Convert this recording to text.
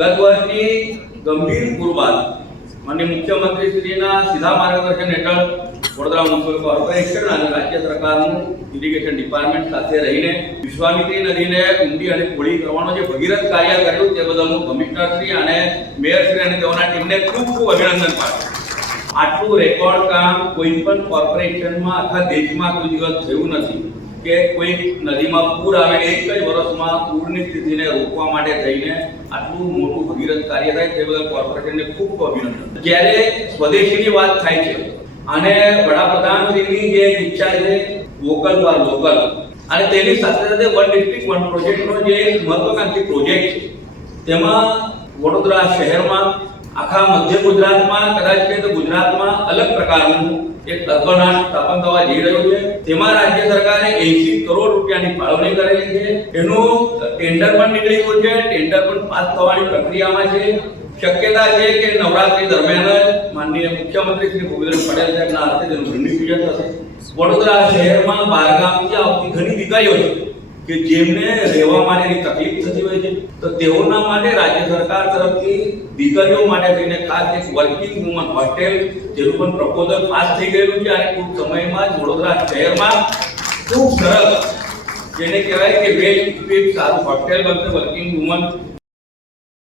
ગત વર્ષની ગંભીર પૂર બાદ માનનીય મુખ્યમંત્રીશ્રીના સીધા માર્ગદર્શન હેઠળ વડોદરા મ્યુનિસિપલ કોર્પોરેશન અને રાજ્ય સરકારનું ઇરિગેશન ડિપાર્ટમેન્ટ સાથે રહીને વિશ્વામિત્રી નદીને ઊંડી અને પહોળી કરવાનો જે ભગીરથ કાર્ય કર્યું તે બદલ હું કમિશનરશ્રી અને મેયરશ્રી અને તેઓના ટીમને ખૂબ ખૂબ અભિનંદન પાઠવું. આટલું રેકોર્ડ કામ કોઈ પણ કોર્પોરેશનમાં આખા દેશમાં કોઈ દિવસ થયું નથી કે કોઈ નદીમાં પૂર આવે એક જ વર્ષમાં પૂરની સ્થિતિને રોકવા માટે થઈને આટલું મોટું ભગીરથ કાર્ય થાય તે બદલ કોર્પોરેશનને ખૂબ ખૂબ અભિનંદન. જ્યારે સ્વદેશીની વાત થાય છે અને વડાપ્રધાનશ્રીની જે ઈચ્છા છે વોકલ ફોર લોકલ અને તેની સાથે સાથે વન ડિસ્ટ્રિક્ટ વન પ્રોજેક્ટનો જે મહત્વાકાંક્ષી પ્રોજેક્ટ છે તેમાં વડોદરા શહેરમાં આખા મધ્ય ગુજરાતમાં કદાચ કે ગુજરાતમાં અલગ પ્રકારનું એક અર્બન હાર્ટ સ્થાપન થવા જઈ રહ્યું છે. તેમાં રાજ્ય સરકારે 80 કરોડ રૂપિયાની ફાળવણી કરેલી છે. એનું ટેન્ડર પણ નીકળી ગયું છે. ટેન્ડર પણ પાસ થવાની પ્રક્રિયામાં છે. શક્યતા છે કે નવરાત્રી દરમિયાન જ માનનીય મુખ્યમંત્રી શ્રી ભૂપેન્દ્ર પટેલ સાહેબના હસ્તે તેનું ભૂમિપૂજન થશે. વડોદરા શહેરમાં બહારગામથી આવતી ઘણી દીકરીઓ છે કે જેમને રહેવા માટેની તકલીફ થતી હોય છે તો તેઓના માટે રાજ્ય સરકાર તરફથી દીકરીઓ માટે થઈને ખાસ એક વર્કિંગ વુમન હોસ્ટેલ જેનું પણ પ્રપોઝલ પાસ થઈ ગયેલું છે અને ટૂંક સમયમાં જ વડોદરા શહેરમાં ખૂબ સરસ જેને કહેવાય કે વેલ ઇક્વિપ્ડ સારું હોસ્ટેલ બનશે વર્કિંગ વુમન